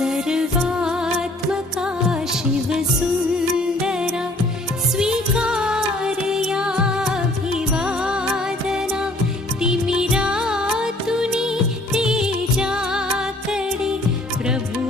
सर्वात्मका शिवसुन्दरा स्वीकारयाभिवादना तिमिरातुनि तेजाकडे प्रभु